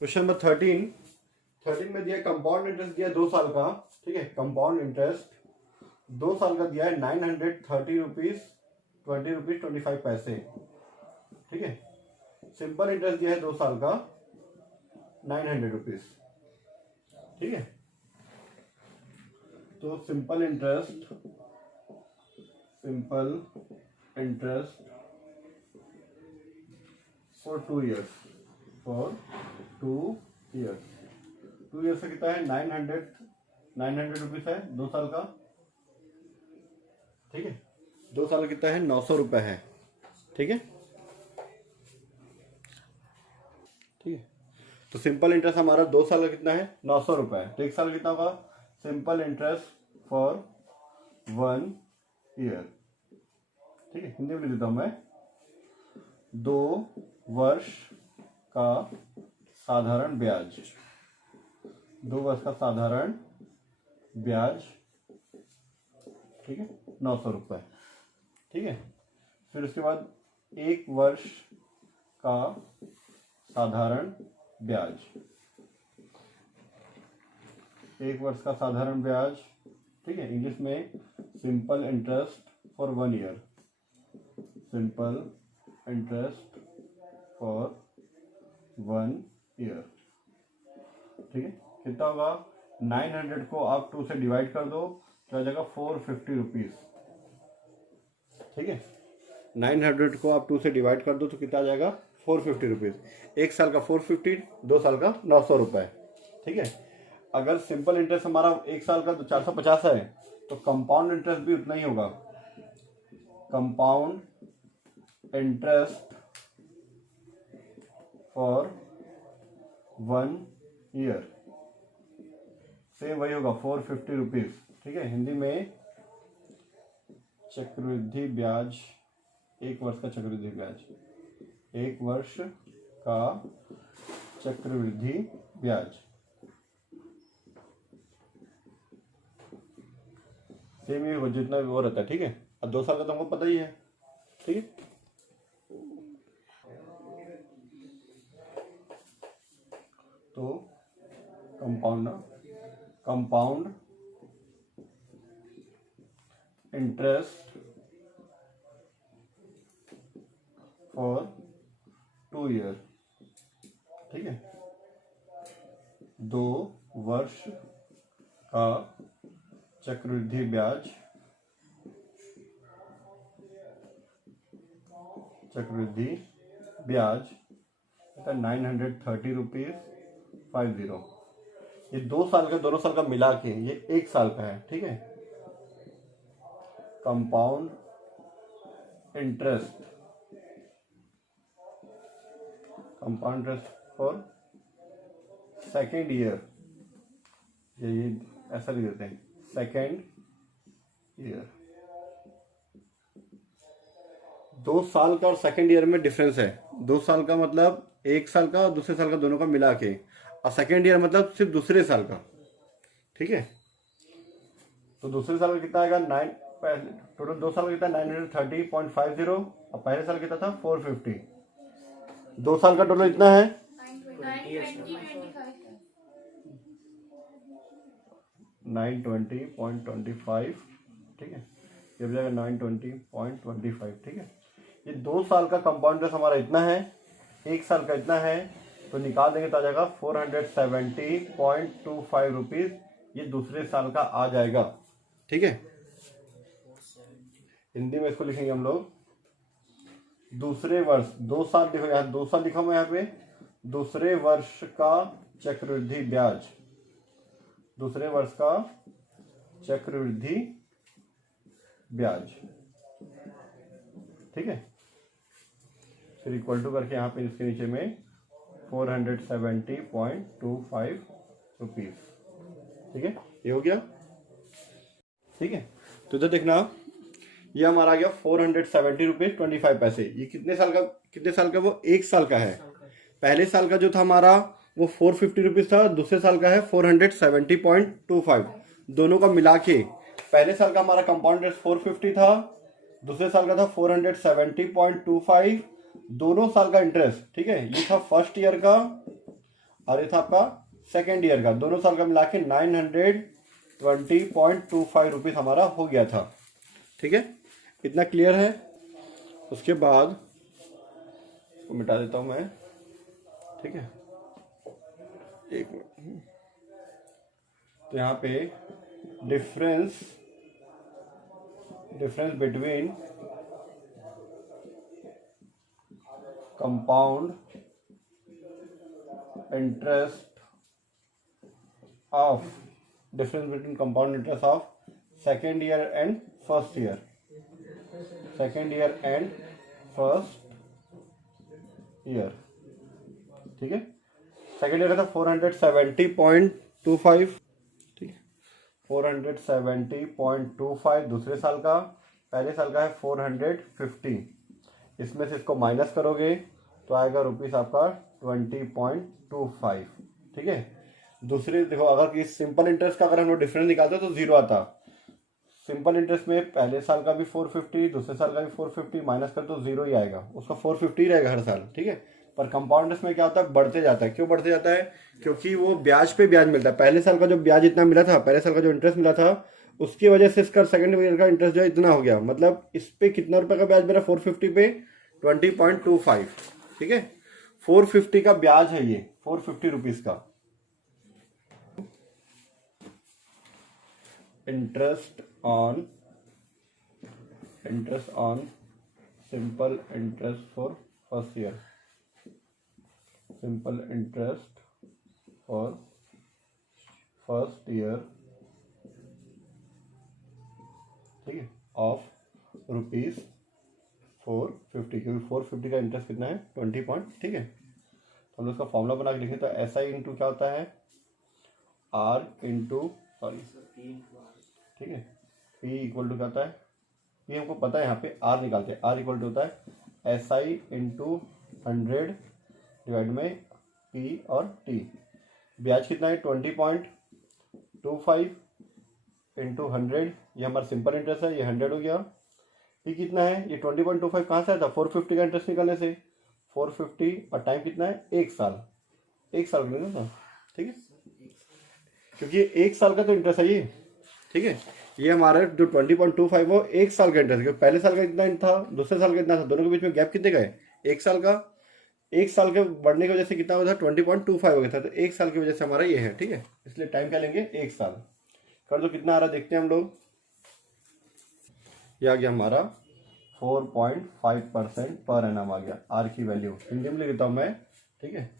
Question number 13 में दिया compound interest दिया 2 साल का, ठीक है। कंपाउंड इंटरेस्ट 2 साल का दिया है 930 रुपीज 25 पैसे, ठीक है। सिंपल इंटरेस्ट दिया है 2 साल का 900 रुपीज, ठीक है। तो simple interest for 2 years, 2 years से कितना है 900 रुपीज है 2 साल का, ठीक है। 2 साल का कितना है 900 रुपये है, ठीक है, ठीक है। तो सिंपल इंटरेस्ट हमारा 2 साल का कितना है 900 रुपये है। तो 1 साल कितना होगा सिंपल इंटरेस्ट फॉर 1 ईयर, ठीक है। हिंदी में लिख देता हूं मैं, 2 वर्ष का साधारण ब्याज, 2 वर्ष का साधारण ब्याज, ठीक है, 900 रुपये, ठीक है। फिर उसके बाद 1 वर्ष का साधारण ब्याज, 1 वर्ष का साधारण ब्याज, ठीक है। इंग्लिश में simple interest for 1 year, simple interest for 1 year, ठीक है। कितना होगा 900 को आप 2 से डिवाइड कर दो तो आ जाएगा 450 रुपीज, ठीक है। 900 को आप 2 से डिवाइड कर दो तो कितना आ जाएगा 450 रुपीज। 1 साल का 450, 2 साल का 900 रुपये, ठीक है। अगर सिंपल इंटरेस्ट हमारा 1 साल का 450 है तो कंपाउंड इंटरेस्ट भी उतना ही होगा। Compound interest for 1 year same वही होगा 450 रुपीज, ठीक है। हिंदी में चक्रवृद्धि ब्याज, 1 वर्ष का चक्रवृद्धि ब्याज, 1 वर्ष का चक्रवृद्धि ब्याज, सेम ही हो जितना वो रहता है, ठीक है। अब 2 साल का तो हमको पता ही है, ठीक है। तो कंपाउंड इंटरेस्ट फॉर 2 ईयर, ठीक है। 2 वर्ष का चक्रवृद्धि ब्याज, 930 रुपीज 50। ये 2 साल का, दोनों साल का मिला के ये 1 साल का है, ठीक है। Compound interest for second year, ये ऐसा लिख देते हैं सेकेंड ईयर। 2 साल का और सेकेंड ईयर में डिफरेंस है। 2 साल का मतलब 1 साल का और दूसरे साल का दोनों का मिला के, और सेकेंड ईयर मतलब सिर्फ दूसरे साल का, ठीक है। तो दूसरे साल का कितना आएगा टोटल 2 साल का कितना 930.50 और पहले साल कितना था 450। 2 साल का टोटल इतना है 920.25, ठीक है। ये बजाएगा 920.25, ठीक है। ये 2 साल का कंपाउंड इंटरेस्ट हमारा इतना है, 1 साल का इतना है, तो निकाल देंगे तो आ जाएगा 470.25 रुपीज, ये दूसरे साल का आ जाएगा, ठीक है। हिंदी में इसको लिखेंगे हम लोग दूसरे वर्ष, 2 साल लिखो, यहाँ 2 साल लिखा हुआ यहाँ पे, दूसरे वर्ष का चक्रवृद्धि ब्याज, दूसरे वर्ष का चक्रवृद्धि ब्याज, ठीक है। फिर इक्वल टू करके यहाँ पे इसके नीचे में 470.25 रुपीज, ठीक है। ये हो गया, ठीक है। तो इधर देखना, ये हमारा आ गया 470 रुपीज 25 पैसे। ये कितने साल का वो 1 साल का है। पहले साल का जो था हमारा वो 450 रुपीज था, दूसरे साल का है 470.25। दोनों का मिला के पहले साल का हमारा कंपाउंड इंटरेस्ट 450 था, दूसरे साल का था 470.25। दोनों साल का इंटरेस्ट, ठीक है, ये था फर्स्ट ईयर का और ये था आपका सेकेंड ईयर का, दोनों साल का मिला के 920.25 रुपीज़ हमारा हो गया था। ठीक है, इतना क्लियर है। उसके बाद इसको मिटा देता हूँ मैं। ठीक है, एक मिनट। तो यहाँ पे difference between compound interest of second year and first year, ठीक है। सेकेंड ईयर का था 470.25, ठीक है, 470.25। दूसरे साल का, पहले साल का है 450। इसमें से इसको माइनस करोगे तो आएगा रुपीस आपका 20.25। ठीक है। दूसरे देखो, अगर इस सिंपल इंटरेस्ट का अगर हम लोग डिफरेंस निकालते तो जीरो आता। सिंपल इंटरेस्ट में पहले साल का भी 450, दूसरे साल का भी 450, माइनस कर तो जीरो ही आएगा, उसका 450 रहेगा हर साल। ठीक है, पर कंपाउंड इंटरेस्ट में क्या होता है, बढ़ते जाता है। क्यों बढ़ते जाता है? क्योंकि वो ब्याज पे ब्याज मिलता है। पहले साल का जो ब्याज इतना मिला था, पहले साल का जो इंटरेस्ट मिला था, उसकी वजह से इसका सेकंड ईयर का इंटरेस्ट जो है इतना हो गया। मतलब इस पे कितना रुपए का ब्याज मेरा 450 पे 20.25। ठीक है, 450 का ब्याज है ये, 450 रुपीज का। Interest on simple interest for first year, simple interest for first year, ठीक है, ऑफ रुपीज 450। क्योंकि 450 का इंटरेस्ट कितना है 20 पॉइंट। ठीक है, तो हम लोग उसका फॉर्मूला बना के लिखें तो एस आई इंटू क्या होता है, आर इंटू सॉरी, ठीक है, पी इक्वल टू क्या होता है, पी हमको पता है, यहाँ पे आर निकालते हैं। आर इक्वल टू होता है एस आई इंटू 100 डिवाइड में पी और टी। ब्याज कितना है 20.25 इंटू 100, ये हमारा सिंपल इंटरेस्ट है, ये 100 हो गया। पी कितना है, ये 20.25 कहाँ से आया था, 450 का इंटरेस्ट निकालने से। 450 और टाइम कितना है, एक साल का था। ठीक है, क्योंकि एक साल का तो इंटरेस्ट है ये। ठीक है, ये हमारा जो 20.25 वो एक साल का इंटरेस्ट है। पहले साल का इतना था, दूसरे साल का इतना था, दोनों के बीच में गैप कितने का है, एक साल का। एक साल के बढ़ने की वजह से कितना हुआ था, 20.25 हो गया था। तो एक साल की वजह से हमारा ये है। ठीक है, इसलिए टाइम क्या लेंगे, एक साल। कर दो, कितना आ रहा देखते हैं हम लोग। ये आ गया हमारा 4.5% पर एनम आ गया। आर की वैल्यू हिंदी में लिख देता हूं मैं। ठीक है,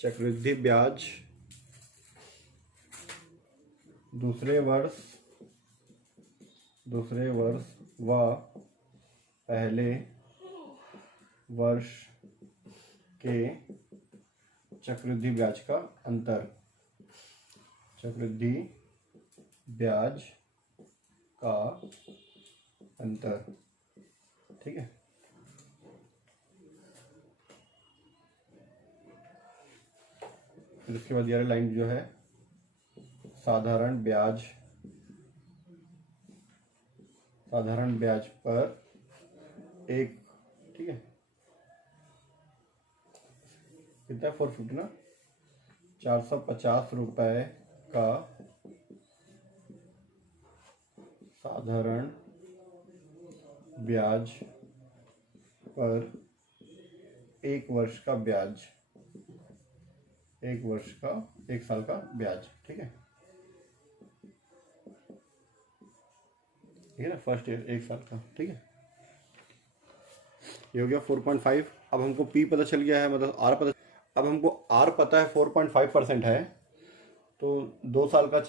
चक्रवृद्धि ब्याज दूसरे वर्ष व पहले वर्ष के चक्रवृद्धि ब्याज का अंतर, चक्रवृद्धि ब्याज का अंतर। ठीक है, फिर उसके बाद ये लाइन जो है साधारण ब्याज पर एक, ठीक है, कितना 450 ना, 450 रुपए का साधारण ब्याज पर एक वर्ष का ब्याज, एक साल का ब्याज। ठीक है, ठीक है ना, फर्स्ट ईयर एक साल का। ठीक है, ये हो गया 4.5। अब हमको पी पता चल गया है, मतलब आर पता, अब हमको आर पता है 4.5% है। तो 2 साल का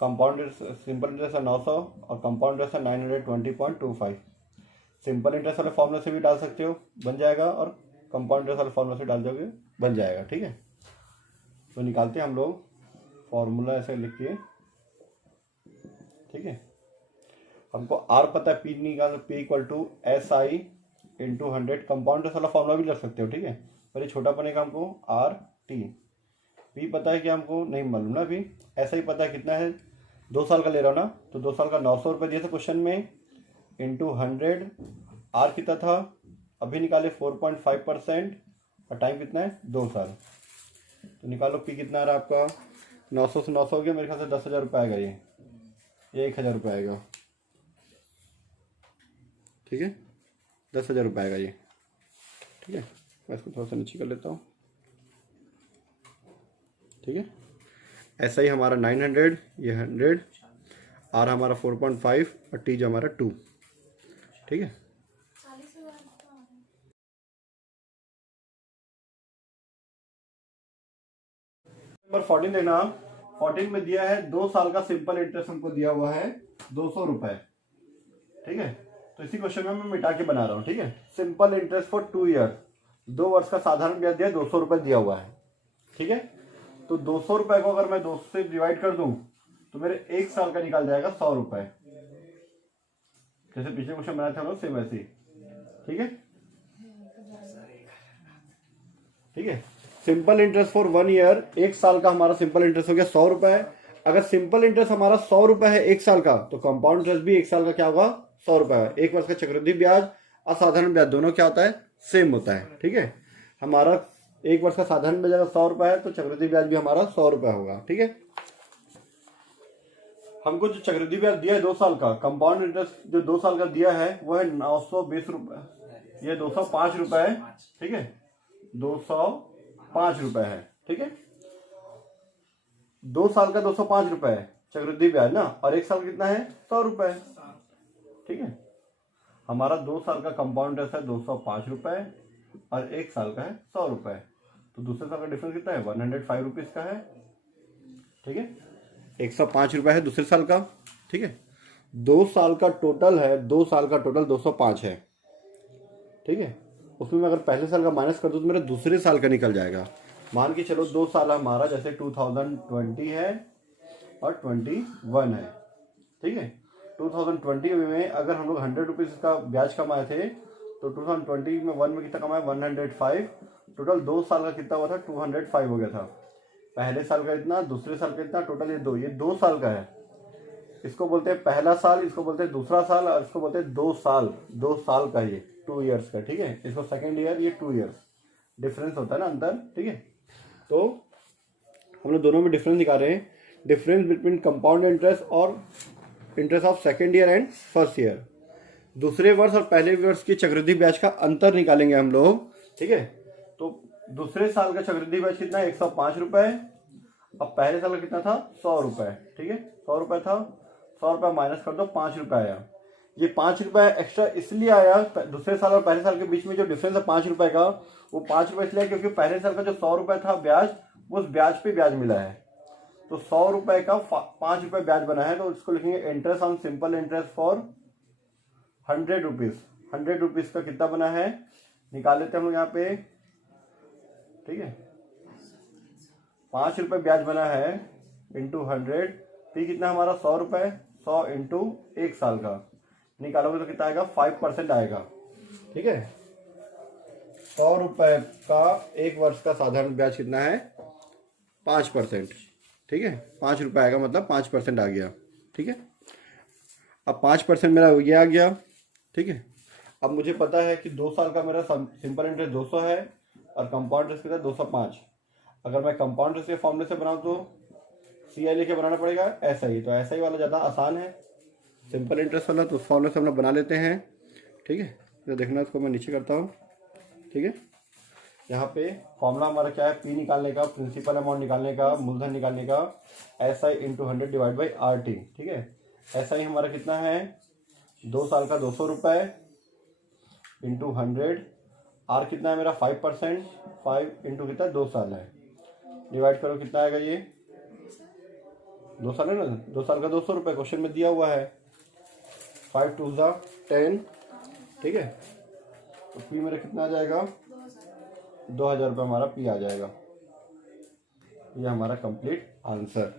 कंपाउंड सिंपल इंटरेस्ट है 900 और कंपाउंड इंटरेस्ट है 920.25। सिंपल इंटरेस्ट वाले फॉर्मूला से भी डाल सकते हो, बन जाएगा, और कंपाउंड इंटरेस्ट वाले फॉर्मूला से डाल दोगे, बन जाएगा। ठीक है, तो निकालते हैं हम लोग फॉर्मूला ऐसे लिख के। ठीक है, हमको आर पता है, पी निकाल, P equal to S I into 100। Compound interest वाला फॉर्मूला भी लग सकते हो। ठीक है, पर ये छोटा बनेगा हमको आर टी। पी पता है कि हमको नहीं मालूम ना, अभी ऐसा ही पता है कितना है, 2 साल का ले रहा हूँ ना, तो 2 साल का 900 रुपये दिए थे क्वेश्चन में, इंटू 100। आर कितना था अभी निकाले 4.5%, और टाइम कितना है 2 साल। तो निकालो पी कितना आ रहा है आपका, 900 से 900 हो गया, मेरे ख्याल से 10,000 रुपये आएगा ये 1,000 रुपये आएगा, ठीक है 10,000 रुपये आएगा ये, ठीक है। मैं इसको थोड़ा सा नीचे कर लेता हूँ, ठीक है। ऐसा ही हमारा 900, ये 100, आर हमारा 4.5 और टी जो हमारा 2, ठीक है। नंबर 14 देना, 14 में दिया है 2 साल का सिंपल इंटरेस्ट हमको दिया हुआ है 200 रुपए, ठीक है। तो इसी क्वेश्चन में मैं मिटा के बना रहा हूँ, ठीक है। सिंपल इंटरेस्ट फॉर 2 ईयर, 2 वर्ष का साधारण ब्याज दिया 200 रुपए दिया हुआ है, ठीक है। तो 200 रुपए को अगर मैं 2 से डिवाइड कर दूं तो मेरे 1 साल का निकल जाएगा 100 रुपए, जैसे पिछले क्वेश्चन बनाए थे हम लोग सेम ऐसे, ठीक है, ठीक है। सिंपल इंटरेस्ट फॉर 1 ईयर, 1 साल का हमारा सिंपल इंटरेस्ट हो गया 100 रुपए। अगर सिंपल इंटरेस्ट हमारा 100 रुपए है 1 साल का, तो कंपाउंड इंटरेस्ट भी 1 साल का क्या होगा 100 रुपए है। 1 वर्ष का चक्रवृद्धि ब्याज और साधारण ब्याज दोनों क्या होता है, सेम होता है, ठीक है। हमारा 1 वर्ष का साधारण ब्याज अगर 100 रुपए है तो चक्रवृद्धि ब्याज भी हमारा 100 रुपए होगा, ठीक है। हमको जो चक्रवृद्धि ब्याज दिया है 2 साल का, कंपाउंड इंटरेस्ट जो 2 साल का दिया है वो है 920 रुपए, ये 205 रुपए है, ठीक है 205 रुपए है, ठीक है। 2 साल का 205 रुपए है चक्रवृद्धि ब्याज ना, और 1 साल कितना है 100 रुपए, ठीक है। हमारा 2 साल का कंपाउंड इंटरेस्ट है 205 रुपए और 1 साल का है 100 रुपए, तो दूसरे साल का डिफरेंस कितना है 105 रुपीज का है, ठीक है। 105 रुपए है दूसरे साल का, ठीक है। 2 साल का टोटल है, 2 साल का टोटल 205 है, ठीक है। उसमें मैं अगर पहले साल का माइनस कर दूं तो मेरा दूसरे साल का निकल जाएगा। मान के चलो 2 साल हमारा जैसे 2020 है और 21 है, ठीक है। 2020 में अगर हम लोग 100 रुपीज का ब्याज कमाए थे तो 2020 में 1 में कितना कमाया 105, टोटल 2 साल का कितना हुआ था 205 हो गया था। पहले साल का इतना, दूसरे साल का इतना, टोटल ये 2 साल का है। इसको बोलते हैं पहला साल, इसको बोलते हैं दूसरा साल, और इसको बोलते हैं 2 साल, 2 साल का ये 2 ईयर्स का, ठीक है। इसको सेकेंड ईयर, ये 2 ईयर्स, डिफरेंस होता है ना अंतर, ठीक है। तो हम लोग दोनों में डिफरेंस निकाल रहे हैं, डिफरेंस बिटवीन कंपाउंड इंटरेस्ट और interest of second year and first year. दूसरे वर्ष और पहले वर्ष की चक्रवृद्धि ब्याज का अंतर निकालेंगे हम लोग, ठीक है। तो दूसरे साल का चक्रवृद्धि ब्याज कितना है 105 रुपए, और पहले साल का कितना था 100 रुपए, ठीक है 100 रुपए था, 100 रुपए माइनस कर दो 5 रुपए आया। ये 5 रुपए एक्स्ट्रा इसलिए आया, दूसरे साल और पहले साल के बीच में जो डिफरेंस है 5 रुपए का, वो 5 रुपए इसलिए क्योंकि पहले साल का जो 100 रुपए था ब्याज, उस ब्याज पे ब्याज मिला है, तो 100 रुपए का 5 रुपए ब्याज बना है, तो इसको लिखेंगे interest on simple interest for 100 rupees. 100 rupees का कितना बना है निकाल लेते हैं हम लोग यहाँ पे, ठीक है। 5 रुपए ब्याज बना है इंटू 100, तो कितना हमारा 100 रुपए, 100 इंटू 1 साल का निकालोगे तो कितना आएगा 5% आएगा, ठीक है। 100 रुपए का 1 वर्ष का साधारण ब्याज कितना है 5%, ठीक है। 5 रुपए आएगा मतलब 5% आ गया, ठीक है। अब 5% मेरा ये आ गया, ठीक है। अब मुझे पता है कि 2 साल का मेरा सिंपल इंटरेस्ट 200 है और कंपाउंड इंटरेस्ट कितना 205। अगर मैं कंपाउंड इंटरेस्ट के फॉर्मूले से बनाऊं तो CI लेके बनाना पड़ेगा SI, तो SI वाला ज़्यादा आसान है सिंपल इंटरेस्ट वाला, तो उस फॉर्मूले से हम लोग बना लेते हैं, ठीक है। तो देखना इसको मैं नीचे करता हूँ, ठीक है। यहाँ पे फॉर्मूला हमारा क्या है, P निकालने का, प्रिंसिपल अमाउंट निकालने का, मूलधन निकालने का, SI into 100 divide by RT, ठीक है। SI हमारा कितना है 2 साल का 200 रुपये इंटू 100, R कितना है मेरा 5%, 5 इंटू कितना 2 साल है, डिवाइड करो कितना आएगा ये 2 साल है ना, 2 साल का 200 रुपये क्वेश्चन में दिया हुआ है, 5 2 10, ठीक है। तो P मेरा कितना आ जाएगा 2000 रुपये हमारा P आ जाएगा। ये हमारा कंप्लीट आंसर।